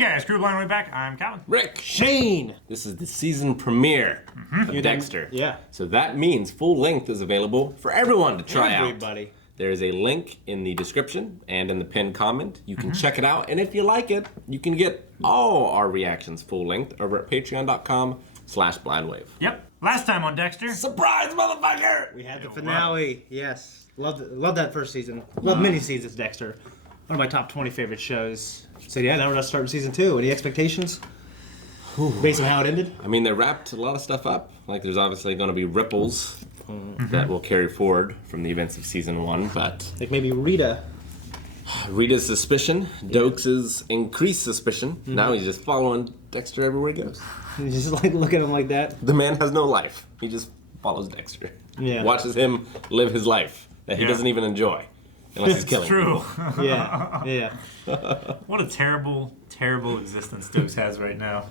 guys, Crew Blind Way Back. I'm Calvin. Rick. Shane. This is the season premiere of Dexter. Yeah. So that means full length is available for everyone to try out. Everybody. There is a link in the description and in the pinned comment. You can check it out, and if you like it, you can get all our reactions full length over at patreon.com/blindwave. Yep. Last time on Dexter. Surprise, motherfucker! We had the finale. Yes. Love that first season. Love mini seasons, Dexter. One of my top 20 favorite shows. So yeah, now we're starting season 2. Any expectations? Based on how it ended? I mean, they wrapped a lot of stuff up. Like, there's obviously going to be ripples that will carry forward from the events of season 1, but... Like maybe Rita's suspicion, Dokes' increased suspicion. Now he's just following Dexter everywhere he goes. You just like look at him like that. The man has no life. He just follows Dexter. Yeah. Watches him live his life that he doesn't even enjoy. Unless he's killing True. Yeah. What a terrible, terrible existence Dokes has right now.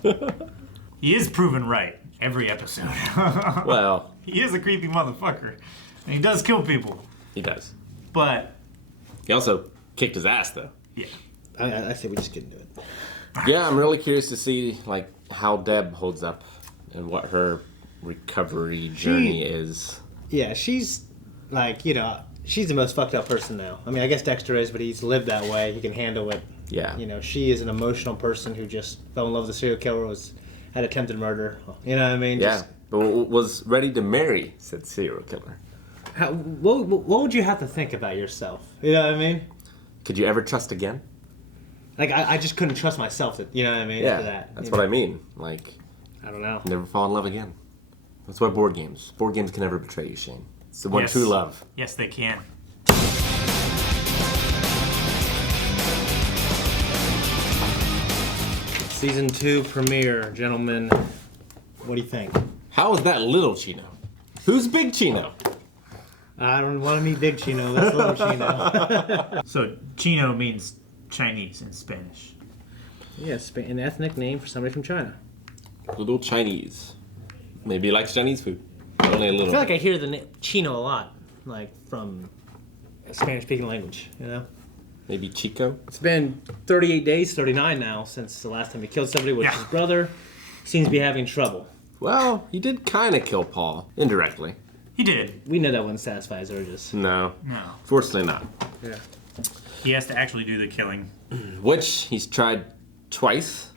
He is proven right every episode. Well, He is a creepy motherfucker. And he does kill people. he does. But, He also kicked his ass, though. yeah. I say we just get into it. Yeah, I'm really curious to see like how Deb holds up and what her recovery journey is. Yeah, she's like, she's the most fucked up person now. I mean, I guess Dexter is, but he's lived that way. He can handle it. Yeah. She is an emotional person who just fell in love with a serial killer, had attempted murder. You know what I mean? Yeah. But was ready to marry said serial killer. What would you have to think about yourself? You know what I mean? Could you ever trust again? Like, I just couldn't trust myself, you know what I mean? Yeah, After that. that's what I mean. Like, I don't know. never fall in love again. That's why board games can never betray you, Shane. It's the one true love. Yes, they can. Season 2 premiere, gentlemen. What do you think? How is that little Chino? Who's Big Chino? I don't want to meet Big Chino. That's little Chino. So, Chino means Chinese in Spanish. Yes, an ethnic name for somebody from China. Little Chinese. Maybe he likes Chinese food. Only a I little. feel like I hear the name Chino a lot, like from a Spanish-speaking language, Maybe Chico? It's been 38 days, 39 now, since the last time he killed somebody with his brother. Seems to be having trouble. Well, he did kind of kill Paul, indirectly. He did. We know that wouldn't satisfy his urges. No. No. Fortunately not. Yeah. He has to actually do the killing. Which he's tried twice.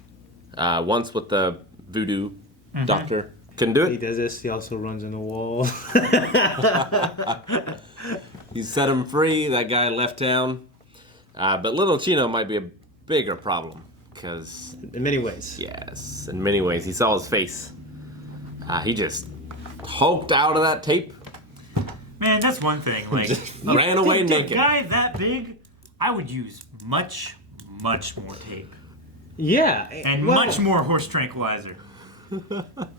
Once with the voodoo doctor. Couldn't do He it. does this. He also runs in the wall. He set him free. That guy left town. But little Chino might be a bigger problem. Because, In many ways. yes, in many ways, he saw his face. He just hulked out of that tape. Man, that's one thing. Like, Just ran away naked. A guy that big, I would use much, much more tape. Yeah. And much more horse tranquilizer.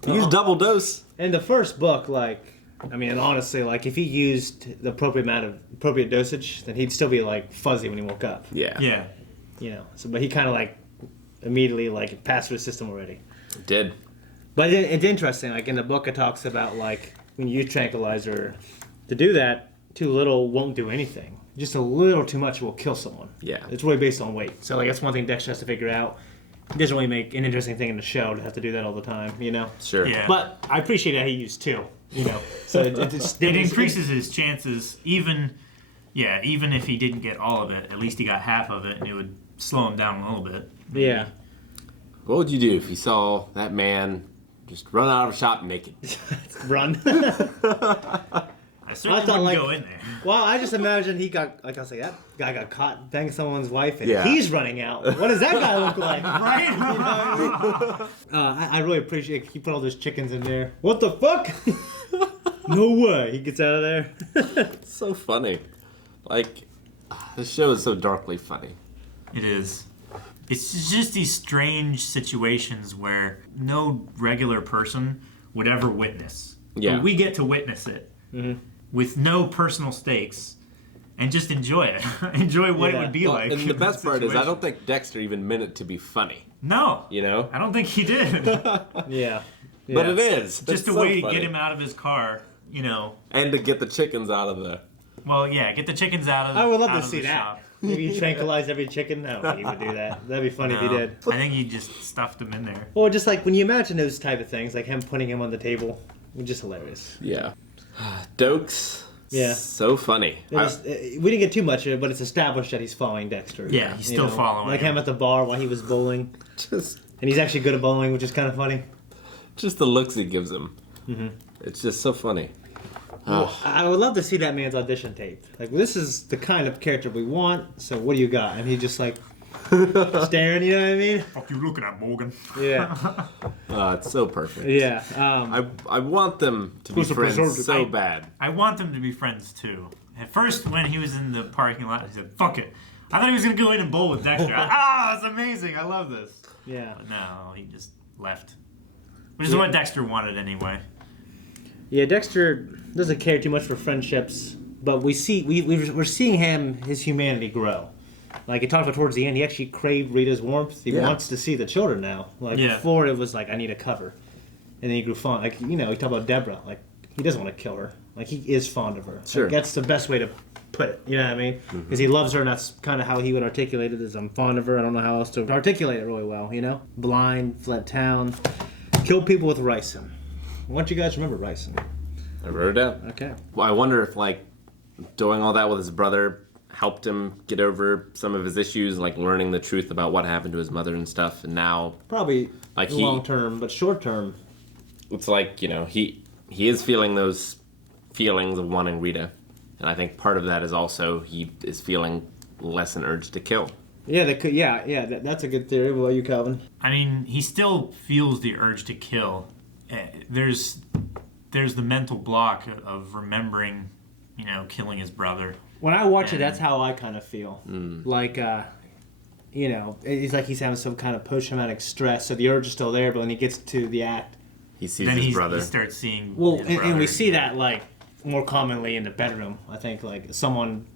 Use double dose. In the first book, honestly, if he used the appropriate dosage, then he'd still be fuzzy when he woke up. Yeah. Yeah. But he kind of immediately passed through the system already. Did. But it's interesting. In the book, it talks about when you use tranquilizer, to do that, too little won't do anything. Just a little too much will kill someone. Yeah. It's really based on weight. So that's one thing Dexter has to figure out. It doesn't really make an interesting thing in the show to have to do that all the time, Sure. Yeah. But I appreciate that he used 2, So It increases his chances, even if he didn't get all of it, at least he got half of it, and it would slow him down a little bit. Yeah. What would you do if you saw that man just run out of a shop naked? Run. I certainly thought, wouldn't go in there. Well, I just imagine he got, that guy got caught banging someone's wife and Yeah. he's running out. What does that guy look like? Right? I really appreciate he put all those chickens in there. What the fuck? No way. He gets out of there. It's so funny. This show is so darkly funny. It is. It's just these strange situations where no regular person would ever witness. Yeah. But we get to witness it with no personal stakes and just enjoy it. Enjoy what it would be like. And the best part is, I situation. don't think Dexter even meant it to be funny. No. I I don't think he did. Yeah. But it is. Just It's a so way to funny. get him out of his car, And to get the chickens out of the... Well, yeah, get the chickens out of I would love out to of see the that. shop. Maybe he tranquilized every chicken. I don't think he would do that. That'd be funny if he did. I think he just stuffed him in there. Or just like when you imagine those type of things, like him putting him on the table, just hilarious. Yeah. Dokes. Yeah. So funny. We didn't get too much of it, but it's established that he's following Dexter. Yeah, he's still following like him. him at the bar while he was bowling, Just and he's actually good at bowling, which is kind of funny. the looks he gives him. Mm-hmm. It's just so funny. Well, I would love to see that man's audition tape. Like, this is the kind of character we want, so what do you got? And he just like staring, you know what I mean? Fuck you looking at, Morgan? Yeah. It's so perfect. Yeah. I want them to be Who's the friends preservative? so bad. I want them to be friends too. At first, when he was in the parking lot, he said, "Fuck it." I thought he was gonna go in and bowl with Dexter. That's amazing. I love this. Yeah. But no, he just left. Which is what Dexter wanted anyway. Yeah, Dexter doesn't care too much for friendships, but we're seeing his humanity grow. Like he talked about towards the end, he actually craved Rita's warmth. He wants to see the children now. Like before, it was like, I need a cover, and then he grew fond. Like he talked about Deborah. Like he doesn't want to kill her. Like he is fond of her. Sure, like, that's the best way to put it. You know what I mean? Because he loves her, and that's kind of how he would articulate it. Is I'm fond of her. I don't know how else to articulate it really well. Blind, fled town, killed people with ricin. Why don't you guys remember ricin? I wrote it down. Okay. Well, I wonder if doing all that with his brother helped him get over some of his issues, like learning the truth about what happened to his mother and stuff. And now, Probably Like long term, but short term. it's like he is feeling those feelings of wanting Rita, and I think part of that is also he is feeling less an urge to kill. Yeah, they could. Yeah. That's a good theory. What about you, Calvin? I mean, he still feels the urge to kill. There's the mental block of remembering, killing his brother. When I watch it, that's how I kind of feel. Like, it's like he's having some kind of post-traumatic stress, so the urge is still there, but when he gets to the act... He sees Then his brother. he starts seeing Well, his and we brother. see that, like, more commonly in the bedroom. I think, like, someone,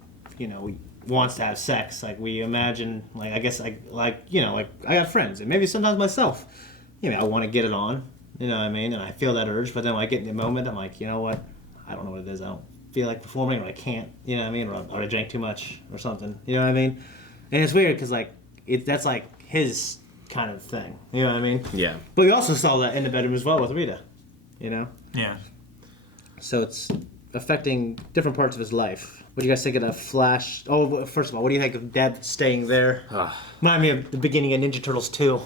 wants to have sex. Like, we imagine, like, I guess, I got friends, and maybe sometimes myself. I want to get it on, you know what I mean? And I feel that urge, but then when I get in the moment, I'm like, you know what? I don't know what it is. I don't feel like performing, or I can't, you know what I mean? Or I drank too much or something, you know what I mean? And it's weird because, like, that's, like, his kind of thing, you know what I mean? Yeah. But we also saw that in the bedroom as well with Rita, Yeah. So it's affecting different parts of his life. What do you guys think of the Flash? Oh, first of all, what do you think of Deb staying there? Remind me of the beginning of Ninja Turtles 2.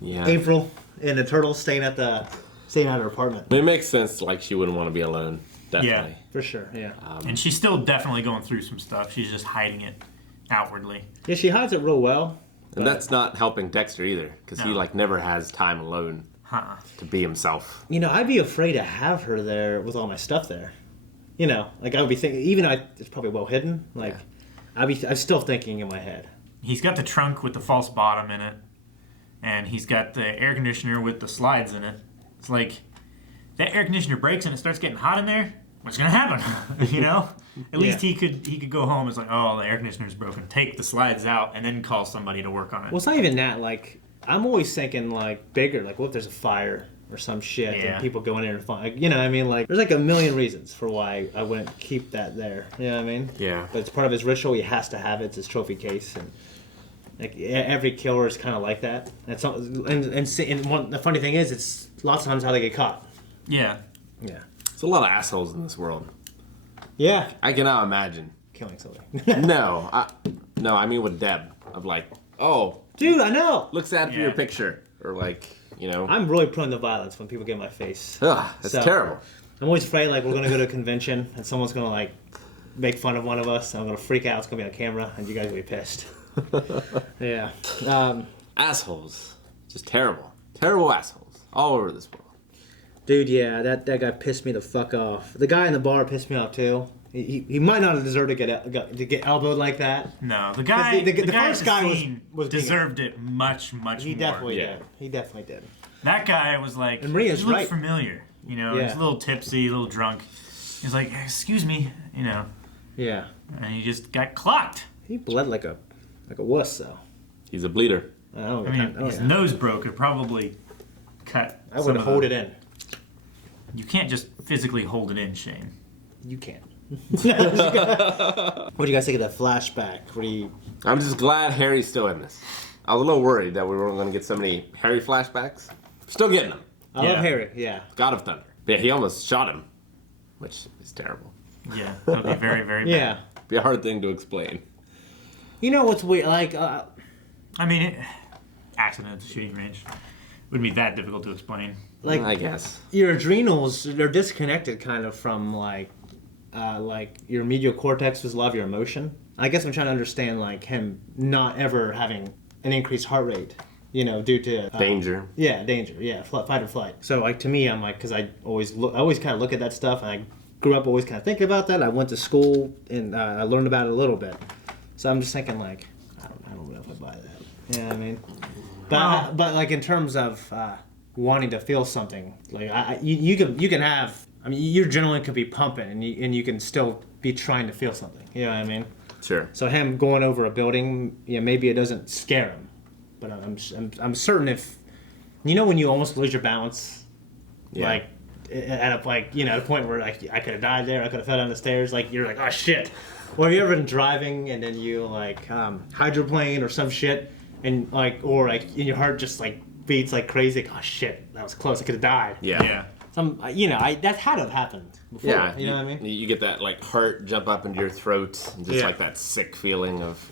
Yeah. April and the Turtles staying at her apartment. It makes sense. Like she wouldn't want to be alone. Definitely. For sure, yeah. And she's still definitely going through some stuff. She's just hiding it outwardly. Yeah, she hides it real well. And that's not helping Dexter either, because he No. never has time alone to be himself. I'd be afraid to have her there with all my stuff there. Like I would be thinking, even though it's probably well hidden. Like, I'm still thinking in my head. He's got the trunk with the false bottom in it, and he's got the air conditioner with the slides in it. It's like, that air conditioner breaks and it starts getting hot in there. What's gonna happen? At least he could go home. It's like, oh, the air conditioner's broken. Take the slides out and then call somebody to work on it. Well, it's not even that. Like, I'm always thinking like bigger. Like, what if there's a fire or some shit and people go in there and find? Like, you know what I mean? Like, there's like a million reasons for why I wouldn't keep that there. You know what I mean? Yeah. But it's part of his ritual. He has to have it. It's his trophy case, and like every killer is kind of like that. And the funny thing is, it's lots of times how they get caught. Yeah. Yeah. There's a lot of assholes in this world. Yeah. I cannot imagine. Killing somebody. No, I mean with Deb. Of like, oh, Dude, I know. looks sad for your picture, or like, I'm really prone to violence when people get in my face. ugh, that's So- terrible. I'm always afraid, like, we're going to go to a convention and someone's going to, like, make fun of one of us. And I'm going to freak out. It's going to be on camera and you guys will be pissed. Yeah. Assholes, just terrible, terrible assholes all over this world. Dude, yeah, that guy pissed me the fuck off. The guy in the bar pissed me off, too. He might not have deserved to get elbowed like that. No, the guy, The the guy first at the guy scene was being- deserved it much more. He definitely did. He definitely did. That guy was like, And Maria's he looked right. familiar. He's Yeah. a little tipsy, a little drunk. He's like, excuse me, Yeah. and he just got clocked. He bled like a wuss, though. He's a bleeder. I His nose broke. It probably cut. I would hold it in. You can't just physically hold it in, Shane. You can't. What do you guys think of that flashback? I'm just glad Harry's still in this. I was a little worried that we weren't going to get so many Harry flashbacks. Still getting them. I love Harry, yeah. God of Thunder. Yeah, he almost shot him, which is terrible. Yeah, that would be very, very bad. Yeah. Be a hard thing to explain. You know what's weird? Like, I mean, accident at the shooting range wouldn't be that difficult to explain. like I guess. your adrenals, they're disconnected kind of from like your medial cortex was a lot of your emotion. I guess I'm trying to understand like him not ever having an increased heart rate, you know, due to Danger. Yeah, danger. Yeah, fight or flight. So like to me, I'm like, because I always kind of look at that stuff, and I grew up always kind of thinking about that. I went to school and I learned about it a little bit. So I'm just thinking like, I don't know if I buy that. You know what I mean? But like in terms of wanting to feel something, like you can have. I mean, your adrenaline could be pumping, and you can still be trying to feel something. You know what I mean? Sure. So him going over a building, yeah, maybe it doesn't scare him, but I'm certain if, you know, when you almost lose your balance, like at a point where like I could have died there, I could have fell down the stairs, like you're like, oh shit. Or have you ever been driving and then you like hydroplane or some shit, and like, or like in your heart just like beats like crazy, like, oh shit, that was close, I could have died. Yeah. That's had to have happened before. Yeah. You know what I mean? You get that like heart jump up into your throat, and just like that sick feeling of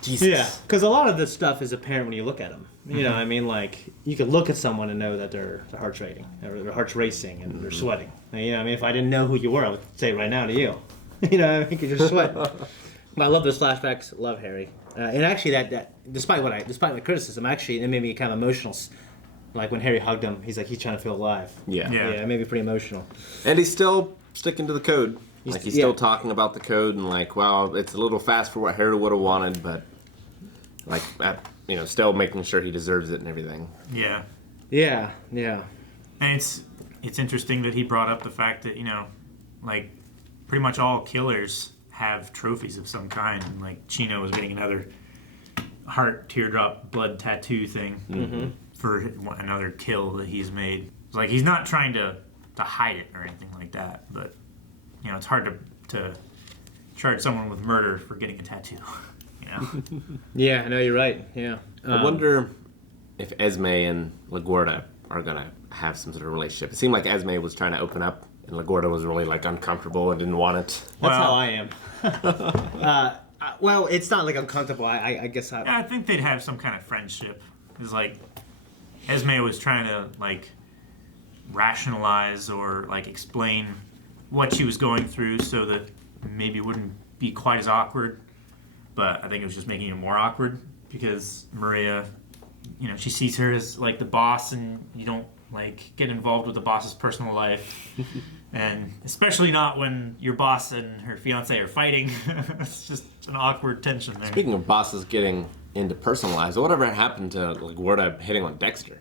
Jesus. Yeah, because a lot of this stuff is apparent when you look at them. You know what I mean? Like, you could look at someone and know that their heart's racing, or their heart's racing, and they're sweating. You know what I mean? If I didn't know who you were, I would say it right now to you. You know what I mean? Because you're sweating. But I love those flashbacks. Love Harry. And actually, that despite my criticism, actually, it made me kind of emotional. Like, when Harry hugged him, he's trying to feel alive. Yeah. Yeah. Yeah, it made me pretty emotional. And he's still sticking to the code. He's yeah. still talking about the code, and like, well, it's a little fast for what Harry would have wanted, but like, still making sure he deserves it and everything. Yeah. Yeah, yeah. And it's interesting that he brought up the fact that, you know, like, pretty much all killers have trophies of some kind. And, like, Chino was getting another heart, teardrop, blood tattoo thing for another kill that he's made. It's like, he's not trying to hide it or anything like that. But, you know, it's hard to charge someone with murder for getting a tattoo. You know? Yeah, no, you're right. Yeah. I wonder if Esme and LaGuardia are going to have some sort of relationship. It seemed like Esme was trying to open up, and LaGuardia was really, like, uncomfortable and didn't want it. That's how I am. Well, it's not like uncomfortable. I guess I think they'd have some kind of friendship. It's like Esme was trying to like rationalize or like explain what she was going through so that maybe it wouldn't be quite as awkward. But I think it was just making it more awkward because Maria, you know, she sees her as like the boss, and you don't like get involved with the boss's personal life. And especially not when your boss and her fiance are fighting. It's just an awkward tension there. Speaking of bosses getting into personal lives, whatever happened to LaGuardia hitting on Dexter?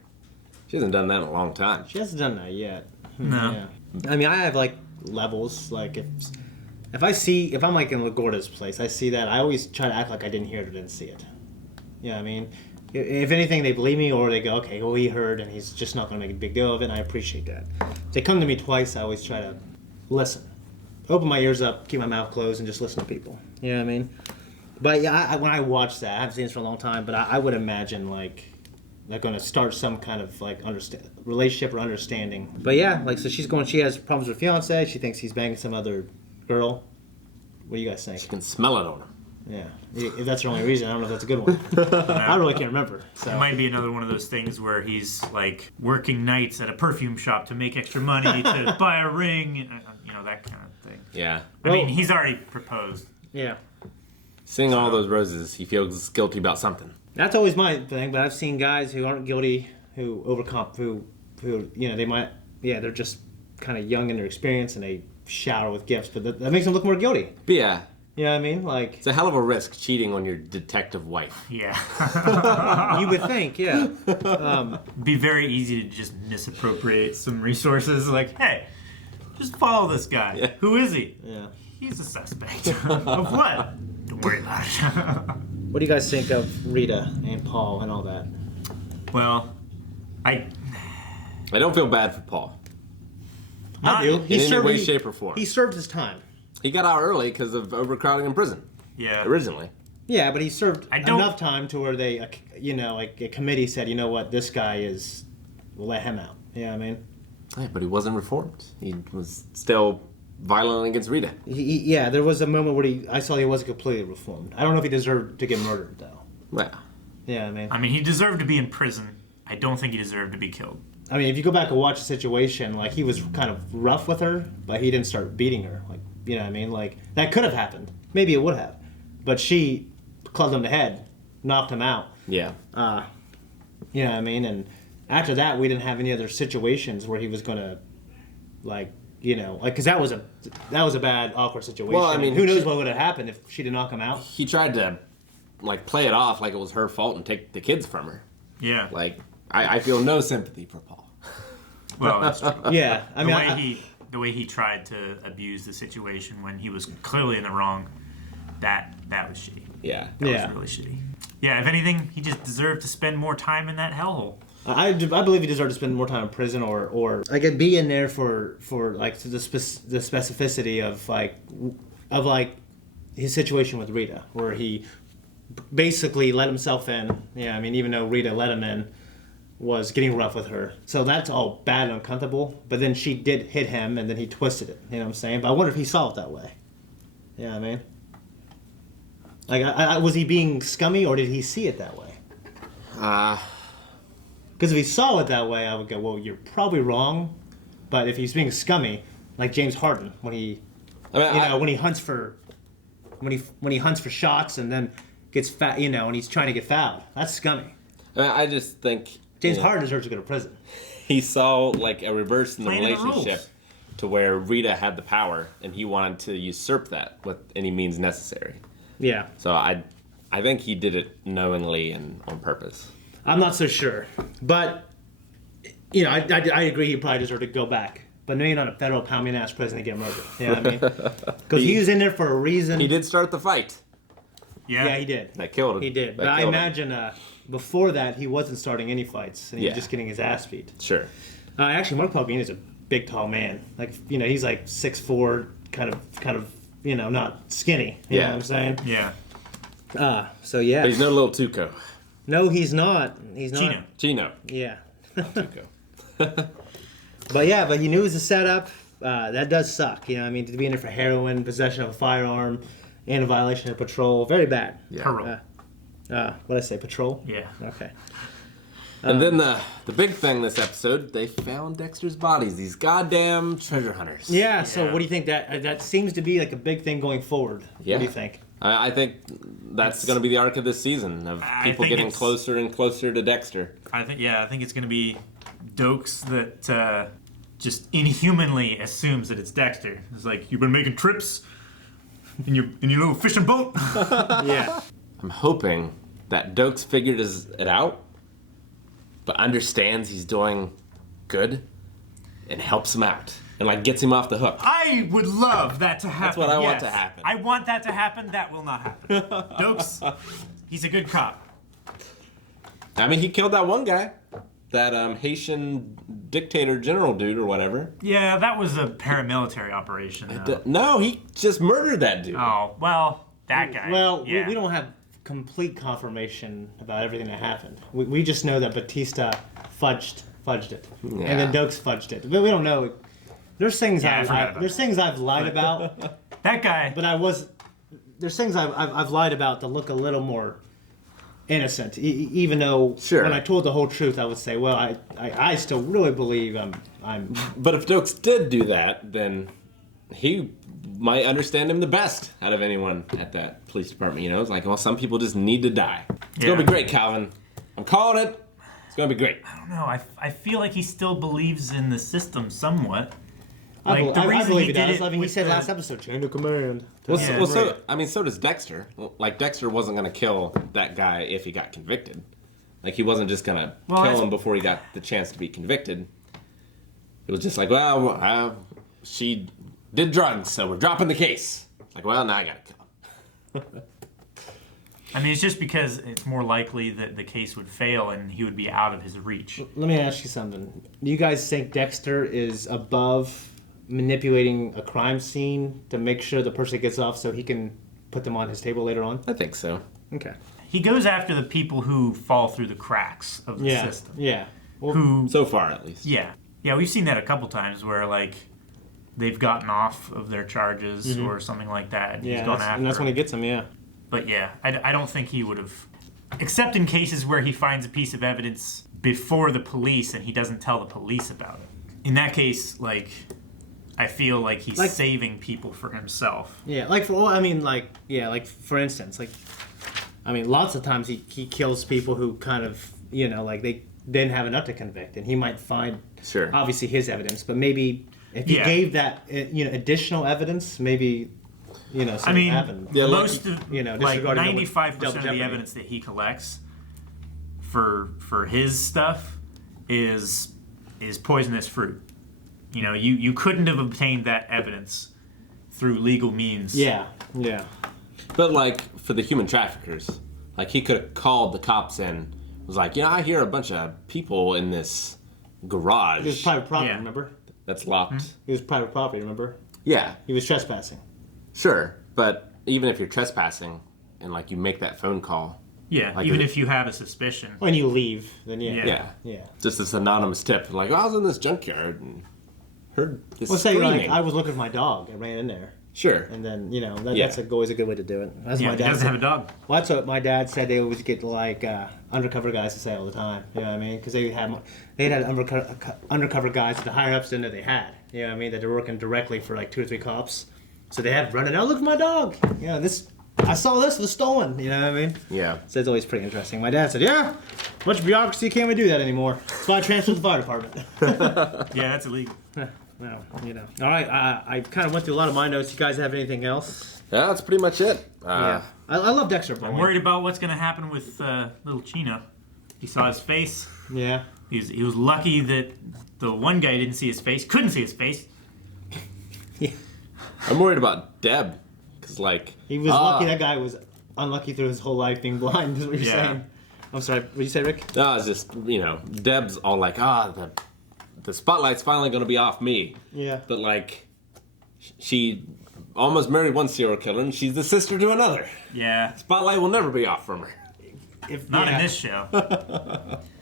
She hasn't done that in a long time. She hasn't done that yet. No. Yeah. I mean, I have like levels. Like if I'm like in LaGuardia's place, I see that, I always try to act like I didn't hear it or didn't see it. You know what I mean? If anything, they believe me, or they go, okay, well, he heard, and he's just not going to make a big deal of it, and I appreciate that. If they come to me twice, I always try to listen. Open my ears up, keep my mouth closed, and just listen to people. You know what I mean? But yeah, when I watch that, I haven't seen this for a long time, but I would imagine, like, they're going to start some kind of, like, relationship or understanding. But yeah, like, so she has problems with her fiance, she thinks he's banging some other girl. What do you guys think? She can smell it on him. Yeah, if that's your only reason, I don't know if that's a good one. I really can't remember. So. It might be another one of those things where he's like working nights at a perfume shop to make extra money to buy a ring, and, you know, that kind of thing. Yeah. I mean, he's already proposed. Yeah. Seeing all those roses, he feels guilty about something. That's always my thing, but I've seen guys who aren't guilty, who you know, they might, they're just kind of young in their experience, and they shower with gifts, but that makes them look more guilty. But yeah. You know what I mean? Like, it's a hell of a risk cheating on your detective wife. Yeah. You would think, yeah. It'd be very easy to just misappropriate some resources. Like, hey, just follow this guy. Yeah. Who is he? Yeah. He's a suspect. Of what? Don't worry about it. What do you guys think of Rita and Paul and all that? Well, I don't feel bad for Paul. I do. In any way, shape, or form. He served his time. He got out early because of overcrowding in prison. Yeah. Originally. Yeah, but he served I don't- enough time to where they, like a committee said, you know what, this guy we'll let him out. You know what I mean? Yeah, but he wasn't reformed. He was still violent against Rita. Yeah, there was a moment where I saw he wasn't completely reformed. I don't know if he deserved to get murdered, though. Well, Yeah, I mean. I mean, he deserved to be in prison. I don't think he deserved to be killed. I mean, if you go back and watch the situation, like, he was kind of rough with her, but he didn't start beating her. Like, you know what I mean? Like, that could have happened. Maybe it would have. But she clubbed him in the head, knocked him out. yeah. You know what I mean? And after that, we didn't have any other situations where he was going to, like, because that was a bad, awkward situation. Well, I mean, who knows what would have happened if she didn't knock him out? He tried to, like, play it off like it was her fault and take the kids from her. Yeah. Like, I feel no sympathy for Paul. Well, that's true. Yeah, I mean, The way he tried to abuse the situation when he was clearly in the wrong, that was shitty. Yeah. That was really shitty. Yeah, if anything, he just deserved to spend more time in that hellhole. I believe he deserved to spend more time in prison or like be in there for like the specificity of like his situation with Rita, where he basically let himself in. Yeah, I mean, even though Rita let him in, was getting rough with her. So that's all bad and uncomfortable. But then she did hit him, and then he twisted it. You know what I'm saying? But I wonder if he saw it that way. You know what I mean? Like, was he being scummy, or did he see it that way? Because if he saw it that way, I would go, well, you're probably wrong. But if he's being scummy, like James Harden, when he, when he hunts for, when he hunts for shots and then gets fat, and he's trying to get fouled, that's scummy. I just think James Harden deserves to go to prison. he saw like a reverse in the Playing the relationship rules. to where Rita had the power and he wanted to usurp that with any means necessary. Yeah. So I think he did it knowingly and on purpose. I'm not so sure. But, I agree he probably deserved to go back. But maybe not a federal pound-me-in-ass prison to get murdered. You know what I mean? Because he was in there for a reason. He did start the fight. Yeah, he did. That killed him. He did. That But I killed him. imagine before that, he wasn't starting any fights. And he was Yeah. just getting his ass beat. Sure. Actually, Mark Palpine is a big, tall man. Like, he's like 6'4", kind of, not skinny. You know what I'm saying? Yeah. So yeah. But he's no little Tuco. No, he's not. He's not. Chino. Yeah. Tuco. But he knew it was a setup. That does suck. To be in there for heroin, possession of a firearm, and a violation of patrol. Very bad. Yeah. Parole. What did I say? Patrol? Yeah. Okay. And then the big thing this episode, they found Dexter's bodies. These goddamn treasure hunters. Yeah, so Yeah. what do you think? That seems to be like a big thing going forward. Yeah. What do you think? I think that's going to be the arc of this season of I people think getting it's- closer and closer to Dexter. I think it's going to be Dokes that just inhumanly assumes that it's Dexter. It's like, you've been making trips in your little fishing boat. Yeah. I'm hoping that Dokes figured it out, but understands he's doing good and helps him out and like gets him off the hook. I would love that to happen. That's what I want yes. to happen. I want that to happen. That will not happen. Dokes, he's a good cop. I mean, he killed that one guy, that Haitian dictator general dude or whatever. Yeah, that was a paramilitary operation. Though. No, he just murdered that dude. Oh, well, that guy. Well, yeah. we don't have complete confirmation about everything that happened. We just know that Batista fudged it, and then Dokes fudged it. But we don't know. There's things Yeah, I forgot about there's things I've lied about, That guy. but there's things I've lied about to look a little more innocent. Even though Sure. when I told the whole truth, I would say, well, I still really believe I'm. But if Dokes did do that, then he might understand him the best out of anyone at that police department. It's like, well, some people just need to die. It's Yeah. gonna be great, Calvin. I'm calling it. It's gonna be great. I don't know. I feel like he still believes in the system somewhat. I believe he did does. it I mean, he with said the- last episode, chain of command. Well, Yeah. so does Dexter. Like, Dexter wasn't gonna kill that guy if he got convicted. Like, he wasn't just gonna kill him before he got the chance to be convicted. It was just like, well, she did drugs, so we're dropping the case. Like, well, now I gotta kill him. I mean, it's just because it's more likely that the case would fail and he would be out of his reach. Let me ask you something. Do you guys think Dexter is above manipulating a crime scene to make sure the person gets off so he can put them on his table later on? I think so. Okay. He goes after the people who fall through the cracks of the system. Yeah. Well, Who, So far, at least. yeah. Yeah, we've seen that a couple times where, like, they've gotten off of their charges or something like that. And he's gone after and that's when he gets them, yeah. But yeah, I don't think he would have. Except in cases where he finds a piece of evidence before the police and he doesn't tell the police about it. In that case, like, I feel like he's saving people for himself. Yeah, like, for instance, like, I mean, lots of times he kills people who kind of, you know, like, they didn't have enough to convict. And he might find, obviously, his evidence. But maybe if he gave that, you know, additional evidence, maybe... You know, I mean, happened. most of, you know, like 95% of the evidence that he collects for his stuff is poisonous fruit. You know, you couldn't have obtained that evidence through legal means. Yeah. But like for the human traffickers, like he could have called the cops and was like, yeah, I hear a bunch of people in this garage. It was private property, remember? That's locked. Mm-hmm. It was private property, remember? Yeah. He was trespassing. Sure, but even if you're trespassing and like you make that phone call. Yeah, like even if you have a suspicion. When you leave, then yeah. Just this anonymous tip, like, oh, I was in this junkyard and heard this screaming. screaming. Say, like, I was looking for my dog. I ran in there. Sure. And then, you know, that's always a good way to do it. That's Yeah, my he dad doesn't have a dog. Well, that's what my dad said. They always get, like, undercover guys to say all the time. You know what I mean? Because they had undercover guys that the higher-ups didn't know they had. You know what I mean? That they're working directly for, like, 2 or 3 cops. So they have running out, look at my dog. You know, I saw this was stolen. You know what I mean? Yeah. So it's always pretty interesting. My dad said, yeah, much bureaucracy, can't we do that anymore? That's why I transferred to the fire department. Yeah, that's illegal. Well, you know. All right, I kind of went through a lot of my notes. You guys have anything else? Yeah, that's pretty much it. Yeah. I love Dexter. I'm worried about what's going to happen with little Chino. He saw his face. Yeah. He was lucky that the one guy didn't see his face, couldn't see his face. Yeah. I'm worried about Deb. Because, like... He was lucky. That guy was unlucky through his whole life being blind, is what you're saying. I'm sorry. What did you say, Rick? No, it's just, you know, Deb's all like, the spotlight's finally going to be off me. Yeah. But, like, she almost married one serial killer, and she's the sister to another. Yeah. Spotlight will never be off from her. Not in this show.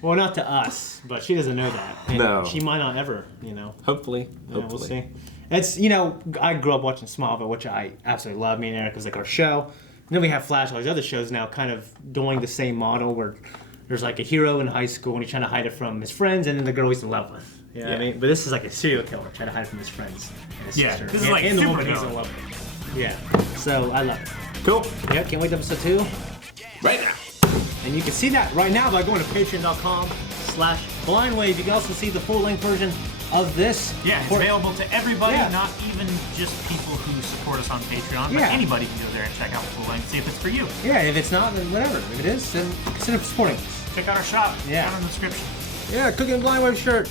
Well, not to us, but she doesn't know that. And No. she might not ever, you know. Hopefully. Yeah, we'll see. It's, you know, I grew up watching Smallville, which I absolutely love. Me and Eric was like our show. And then we have Flash, all these other shows now kind of doing the same model where there's like a hero in high school and he's trying to hide it from his friends and then the girl he's in love with. You know what I mean? But this is like a serial killer trying to hide it from his friends and his sister. This is like and the woman he's Supergirl. in love with. Yeah. So I love it. Cool. Yeah, can't wait to episode 2. Right now. And you can see that right now by going to patreon.com/blindwave. You can also see the full-length version of this. Yeah, it's available to everybody, Yeah. not even just people who support us on Patreon, but Yeah. anybody can go there and check out the full length, see if it's for you. Yeah, if it's not, then whatever. If it is, then consider supporting us. Check out our shop. Yeah. Down in the description. Yeah, Cooking Blind Wave shirt.